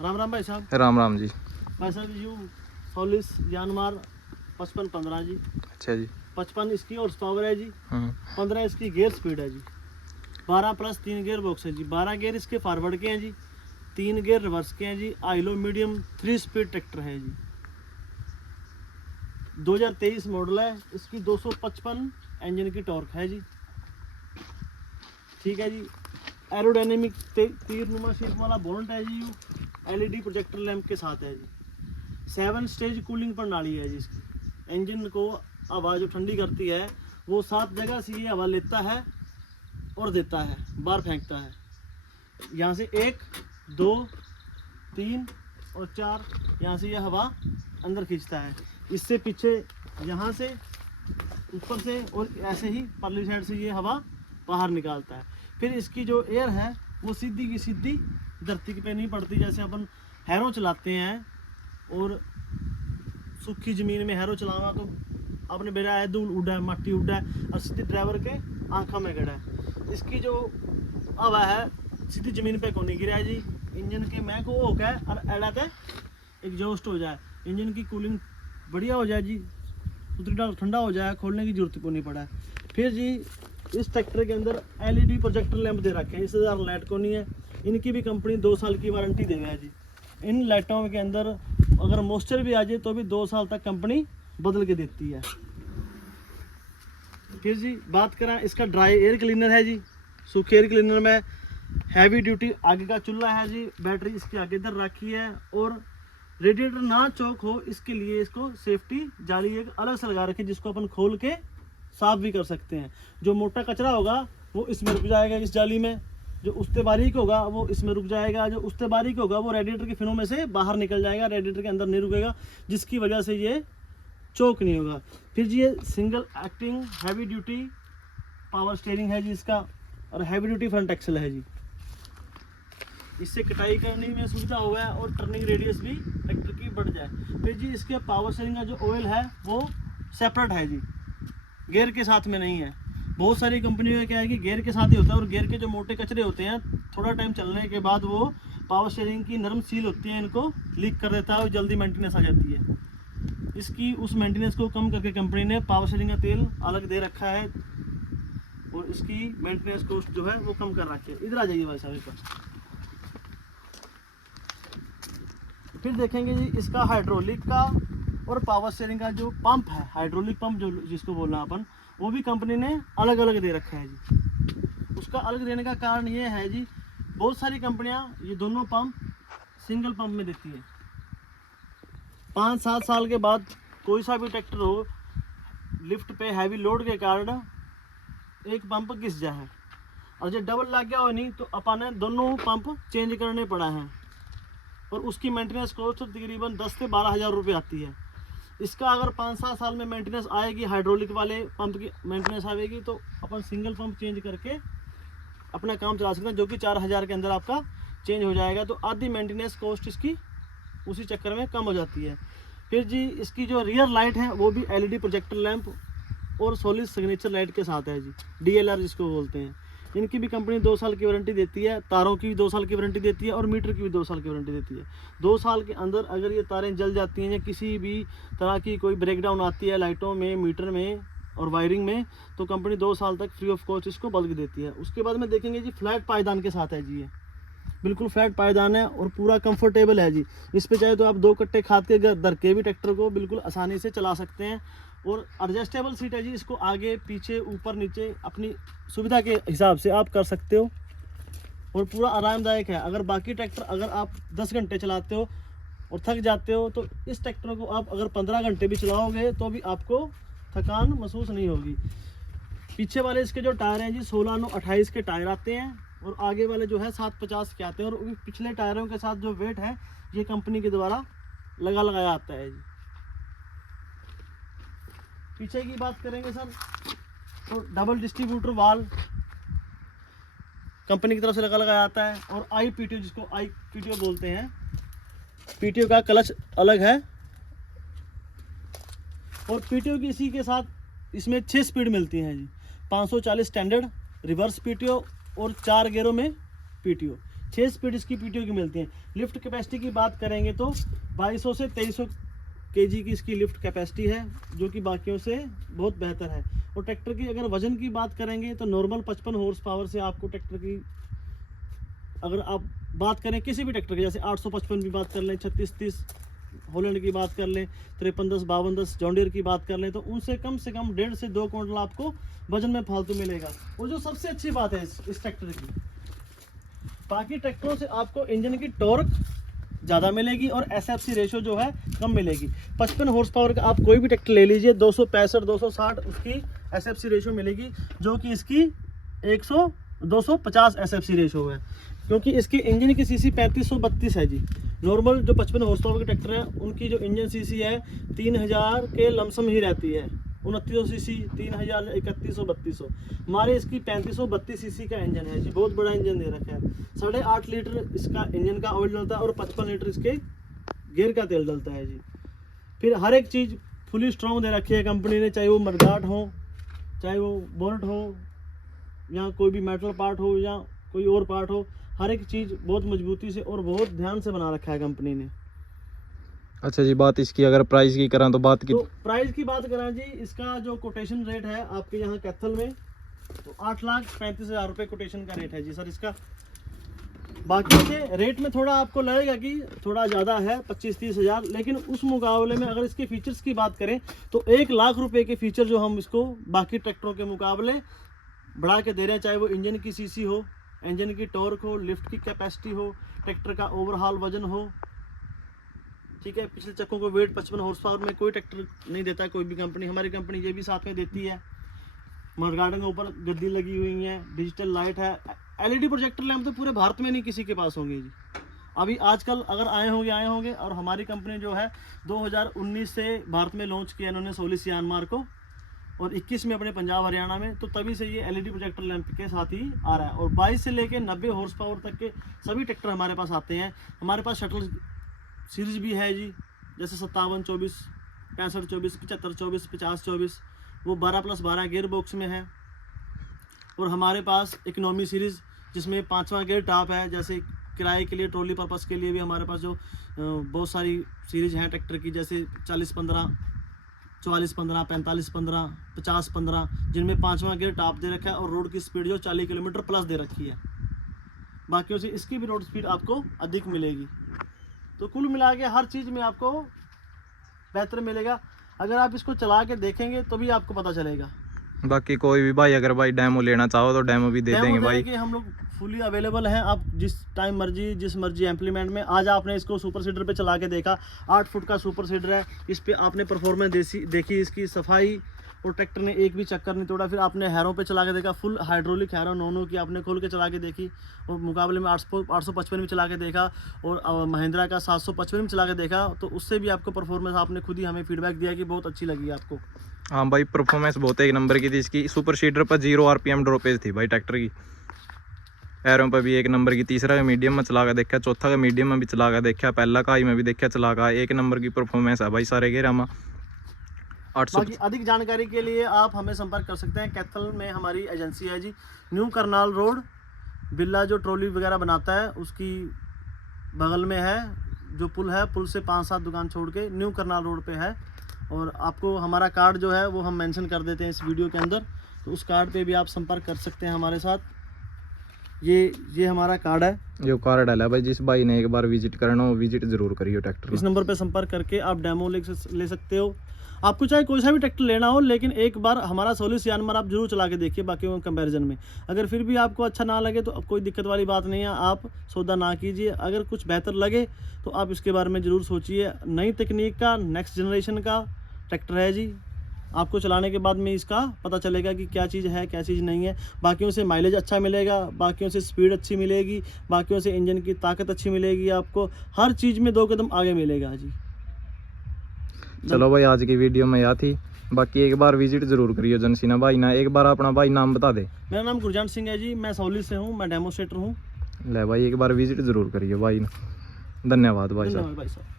राम राम भाई साहब। राम राम जी। भाई साहब यू सोलिस जानमार 55-15 जी। अच्छा जी। 55 इसकी हॉर्स पावर है जी, हम्म, 15 इसकी गियर स्पीड है जी, 12 प्लस 3 गियर बॉक्स है जी, 12 गियर इसके फॉरवर्ड के हैं जी, 3 गियर रिवर्स के हैं जी। आइलो मीडियम 3 स्पीड ट्रैक्टर है जी। 2023 मॉडल है। इसकी 255 इंजन की टॉर्क है जी। ठीक है जी। एरोडायनेमिक तीर नुमा शेप वाला बोनट है जी। एलईडी प्रोजेक्टर लैंप के साथ है जी। 7 स्टेज कूलिंग प्रणाली है जी इसकी। इंजन को हवा जो ठंडी करती है वो 7 जगह से ये हवा लेता है और देता है, बाहर फेंकता है। यहाँ से 1, 2, 3 और 4 यहाँ से ये हवा अंदर खींचता है। इससे पीछे यहाँ से ऊपर से और ऐसे ही परली साइड से ये हवा बाहर निकालता है। फिर इसकी जो एयर है वो सीधी की सीधी धरती पे नहीं पड़ती। जैसे अपन हैरो चलाते हैं और सूखी ज़मीन में हैरो चलावा तो आपने बेरा है धूल उड़ा है, मट्टी उड़ा है और सीधी ड्राइवर के आंखों में गड़ा है। इसकी जो हवा है सीधी ज़मीन पे को नहीं गिरा है जी। इंजन के मैं को हो गया और एड़ा पे एग्जॉस्ट हो जाए, इंजन की कूलिंग बढ़िया हो जाए जी, उतरी ठंडा हो जाए, खोलने की जरूरत को नहीं पड़ा है। फिर जी इस ट्रैक्टर के अंदर एलईडी प्रोजेक्टर लैंप दे रखे हैं। इससे ज़्यादा लाइट को नहीं है। इनकी भी कंपनी 2 साल की वारंटी दे रहा है जी। इन लाइटों के अंदर अगर मॉइस्चर भी आ जाए तो भी 2 साल तक कंपनी बदल के देती है। फिर जी बात करें इसका ड्राई एयर क्लीनर है जी। सूखे एयर क्लीनर में हैवी ड्यूटी आगे का चूल्हा है जी। बैटरी इसके आगे इधर रखी है और रेडिएटर ना चौक हो इसके लिए इसको सेफ्टी जाली एक अलग से लगा रखी है, जिसको अपन खोल के साफ भी कर सकते हैं। जो मोटा कचरा होगा वो इसमें रुक जाएगा इस जाली में, जो उससे बारीक होगा वो इसमें रुक जाएगा, जो उससे बारीक होगा वो रेडिएटर के फिनों में से बाहर निकल जाएगा, रेडिएटर के अंदर नहीं रुकेगा, जिसकी वजह से ये चौक नहीं होगा। फिर जी ये single acting heavy duty power steering है जी इसका, और हैवी ड्यूटी फ्रंट एक्सल है जी। इससे कटाई करने में सुविधा हुआ है और टर्निंग रेडियस भी ट्रैक्टर की बढ़ जाए। फिर जी इसके पावर स्टीयरिंग का जो ऑयल है वो सेपरेट है जी, गियर के साथ में नहीं है। बहुत सारी कंपनियों में क्या है कि गियर के साथ ही होता है, और गियर के जो मोटे कचरे होते हैं थोड़ा टाइम चलने के बाद वो पावर स्टीयरिंग की नरम सील होती है, इनको लीक कर देता है और जल्दी मेंटेनेंस आ जाती है। इसकी उस मेंटेनेंस को कम करके कंपनी ने पावर स्टीयरिंग का तेल अलग दे रखा है और इसकी मेंटेनेंस कॉस्ट जो है वो कम कर रखी है। इधर आ जाइए भाई साहब एक बार। फिर देखेंगे जी इसका हाइड्रोलिक का और पावर स्टीयरिंग का जो पंप है, हाइड्रोलिक पंप जो जिसको बोलना अपन, वो भी कंपनी ने अलग अलग दे रखा है जी। उसका अलग देने का कारण ये है जी, बहुत सारी कंपनियां ये दोनों पंप सिंगल पंप में देती है। 5-7 साल के बाद कोई सा भी ट्रैक्टर हो, लिफ्ट पे हैवी लोड के कारण एक पंप घिस जाए और जब डबल लग गया हो नहीं तो अपन ने दोनों पंप चेंज करने पड़ा है, और उसकी मेंटेनेंस कॉस्ट तकरीबन 10 से 12 हज़ार रुपये आती है। इसका अगर 5-7 साल में मेंटेनेंस आएगी, हाइड्रोलिक वाले पंप की मेंटेनेंस आएगी, तो अपन सिंगल पंप चेंज करके अपना काम चला सकते हैं, जो कि 4,000 के अंदर आपका चेंज हो जाएगा। तो आधी मेंटेनेंस कॉस्ट इसकी उसी चक्कर में कम हो जाती है। फिर जी इसकी जो रियर लाइट है वो भी एलईडी प्रोजेक्टर लैंप और सोलिस सिग्नेचर लाइट के साथ है जी, DLR जिसको बोलते हैं। इनकी भी कंपनी 2 साल की वारंटी देती है, तारों की भी 2 साल की वारंटी देती है और मीटर की भी 2 साल की वारंटी देती है। 2 साल के अंदर अगर ये तारें जल जाती हैं या किसी भी तरह की कोई ब्रेकडाउन आती है लाइटों में, मीटर में और वायरिंग में, तो कंपनी 2 साल तक फ्री ऑफ कॉस्ट इसको बदल के देती है। उसके बाद में देखेंगे जी फ्लैट पायदान के साथ है जी, ये बिल्कुल फ्लैट पायदान है और पूरा कंफर्टेबल है जी। इस पे चाहे तो आप 2 कट्टे खाद के दर के भी ट्रैक्टर को बिल्कुल आसानी से चला सकते हैं। और एडजस्टेबल सीट है जी, इसको आगे पीछे ऊपर नीचे अपनी सुविधा के हिसाब से आप कर सकते हो और पूरा आरामदायक है। अगर बाकी ट्रैक्टर अगर आप 10 घंटे चलाते हो और थक जाते हो, तो इस ट्रैक्टर को आप अगर 15 घंटे भी चलाओगे तो भी आपको थकान महसूस नहीं होगी। पीछे वाले इसके जो टायर हैं जी 16/9/28 के टायर आते हैं और आगे वाले जो है 750 के आते हैं, और पिछले टायरों के साथ जो वेट है ये कंपनी के द्वारा लगाया आता है जी। पीछे की बात करेंगे सर तो डबल डिस्ट्रीब्यूटर वाल कंपनी की तरफ से लगाया आता है, और IPTO जिसको IPTO बोलते हैं, PTO का क्लच अलग है, और PTO की इसी के साथ इसमें 6 स्पीड मिलती हैं जी। 540 स्टैंडर्ड, रिवर्स PTO और 4 गियरों में PTO। 6 स्पीड इसकी पीटीओ की मिलती है। लिफ्ट कैपेसिटी की बात करेंगे तो 2200 से 2300 केजी की इसकी लिफ्ट कैपेसिटी है, जो कि बाकियों से बहुत बेहतर है। और ट्रैक्टर की अगर वजन की बात करेंगे तो नॉर्मल 55 हॉर्स पावर से आपको ट्रैक्टर की, अगर आप बात करें किसी भी ट्रैक्टर की, जैसे 855 की बात कर लें, 3630 हॉलैंड की बात कर लें, 5310 5210 जॉन डीयर की बात कर लें, तो उनसे कम 1.5 से 2 क्विंटल आपको वजन में फालतू मिलेगा। और जो सबसे अच्छी बात है इस ट्रैक्टर की, बाकी ट्रैक्टरों से आपको इंजन की टॉर्क ज़्यादा मिलेगी और एसएफसी रेशो जो है कम मिलेगी। 55 हॉर्स पावर का आप कोई भी ट्रैक्टर ले लीजिए, 265 260 उसकी एसएफसी रेशो मिलेगी, जो कि इसकी 250 एसएफसी रेशो है, क्योंकि इसकी इंजन की सीसी 3532 है जी। नॉर्मल जो 55 हॉर्स पावर के ट्रैक्टर हैं उनकी जो इंजन सीसी है 3000 के लमसम ही रहती है, 2900 सीसी, 3000, 3100, 3200। हमारे इसकी 3532 सीसी का इंजन है जी, बहुत बड़ा इंजन दे रखा है। 8.5 लीटर इसका इंजन का ऑयल डलता है और 55 लीटर इसके गियर का तेल डलता है जी। फिर हर एक चीज़ फुली स्ट्रॉन्ग दे रखी है कंपनी ने, चाहे वो मडगार्ड हो, चाहे वो बोनट हो, या कोई भी मेटल पार्ट हो, या कोई और पार्ट हो, हर एक चीज़ बहुत मजबूती से और बहुत ध्यान से बना रखा है कंपनी ने। अच्छा जी, बात इसकी अगर प्राइस की करें तो प्राइस की बात करें जी, इसका जो कोटेशन रेट है आपके यहाँ कैथल में तो 8,35,000 रुपये कोटेशन का रेट है जी सर इसका। बाकी के रेट में थोड़ा आपको लगेगा कि थोड़ा ज़्यादा है 25-30 हज़ार, लेकिन उस मुकाबले में अगर इसके फीचर्स की बात करें तो 1 लाख रुपए के फीचर जो हम इसको बाकी ट्रैक्टरों के मुकाबले बढ़ा के दे रहे हैं, चाहे वो इंजन की सीसी हो, इंजन की टॉर्क हो, लिफ्ट की कैपेसिटी हो, ट्रैक्टर का ओवरऑल वजन हो, ठीक है। पिछले चक्कों को वेट 55 हॉर्स पावर में कोई ट्रैक्टर नहीं देता है कोई भी कंपनी, हमारी कंपनी ये भी साथ में देती है। मडगार्ड के ऊपर गद्दी लगी हुई है, डिजिटल लाइट है, एलईडी प्रोजेक्टर लैंप तो पूरे भारत में नहीं किसी के पास होंगे जी। अभी आजकल अगर आए होंगे, और हमारी कंपनी जो है 2019 से भारत में लॉन्च किया इन्होंने सोलिस म्यांमार को, और 21 में अपने पंजाब हरियाणा में, तो तभी से ये एलईडी प्रोजेक्टर लैंप के साथ ही आ रहा है। और 22 से लेके 90 हॉर्स पावर तक के सभी ट्रैक्टर हमारे पास आते हैं। हमारे पास शटल सीरीज भी है जी, जैसे 57-24, 65-24, 75-24, 50-24, वो 12+12 गियर बॉक्स में है। और हमारे पास इकोनॉमी सीरीज़ जिसमें 5वां गियर टॉप है, जैसे किराए के लिए, ट्रॉली पर्पस के लिए भी हमारे पास जो बहुत सारी सीरीज हैं ट्रैक्टर की, जैसे 40-15, 44-15, 45-15, 50-15, जिनमें 5वां गियर टॉप दे रखा है और रोड की स्पीड जो 40 किलोमीटर प्लस दे रखी है। बाकियों से इसकी भी रोड स्पीड आपको अधिक मिलेगी। तो कुल मिला के हर चीज़ में आपको बेहतर मिलेगा। अगर आप इसको चला के देखेंगे तो भी आपको पता चलेगा। बाकी कोई भी भाई अगर भाई डेमो लेना चाहो तो डेमो भी दे देंगे भाई। कि हम लोग फुली अवेलेबल हैं, आप जिस टाइम मर्जी जिस मर्जी इम्प्लीमेंट में। आज आपने इसको सुपर सीडर पे चला के देखा, 8 फुट का सुपर सीडर है, इस पे आपने परफॉर्मेंस देखी, इसकी सफाई, और ट्रैक्टर ने एक भी चक्कर नहीं तोड़ा। फिर आपने हैरों पे चला के देखा, फुल हाइड्रोलिक हैरो नोनो की आपने खोल के चला के देखी, और मुकाबले में 855 में चला के देखा, और महिंद्रा का 755 में चला के देखा, तो उससे भी आपको परफॉर्मेंस आपने खुद ही हमें फीडबैक दिया कि बहुत अच्छी लगी आपको। हाँ भाई, परफॉर्मेंस बहुत एक नंबर की थी इसकी। सुपर सीडर पर 0 RPM ड्रॉपेज थी भाई ट्रैक्टर की। एरों पर भी एक नंबर की, तीसरा का मीडियम में चला कर देखा, चौथा का मीडियम में भी चला कर देखा, पहला का ही में भी देखा चला कर, एक नंबर की परफॉर्मेंस है भाई सारे गेर में। 800। बाकी अधिक जानकारी के लिए आप हमें संपर्क कर सकते हैं। कैथल में हमारी एजेंसी है जी, न्यू करनाल रोड, बिल्ला जो ट्रॉली वगैरह बनाता है उसकी बगल में है, जो पुल है, पुल से 5-7 दुकान छोड़ के न्यू करनाल रोड पे है। और आपको हमारा कार्ड जो है वो हम मेंशन कर देते हैं इस वीडियो के अंदर, तो उस कार्ड पे भी आप संपर्क कर सकते हैं हमारे साथ। ये हमारा कार्ड है, जो कार्ड है भाई, जिस भाई ने एक बार विजिट करना हो विजिट जरूर करिए ट्रैक्टर। इस नंबर पे संपर्क करके आप डेमो ले सकते हो। आपको चाहे कोई सा भी ट्रैक्टर लेना हो, लेकिन एक बार हमारा सोलिस म्यांमार आप जरूर चला के देखिए बाकी कंपैरिजन में। अगर फिर भी आपको अच्छा ना लगे तो कोई दिक्कत वाली बात नहीं है, आप सौदा ना कीजिए। अगर कुछ बेहतर लगे तो आप इसके बारे में ज़रूर सोचिए। नई तकनीक का, नेक्स्ट जनरेशन का ट्रैक्टर है जी, आपको चलाने के बाद में इसका पता चलेगा कि क्या चीज़ है क्या चीज़ नहीं है। बाकियों से माइलेज अच्छा मिलेगा, बाकियों से स्पीड अच्छी मिलेगी, बाकियों से इंजन की ताकत अच्छी मिलेगी, आपको हर चीज़ में 2 कदम आगे मिलेगा जी। चलो भाई, आज की वीडियो में यह थी। बाकी एक बार विजिट जरूर करिए जनसीना भाई ना। एक बार अपना भाई नाम बता दे। मेरा नाम गुरजान सिंह है जी, मैं सौली से हूँ, मैं डेमोस्ट्रेटर हूँ। ले भाई, एक बार विजिट जरूर करिए भाई ना। धन्यवाद भाई साहब। भाई साहब।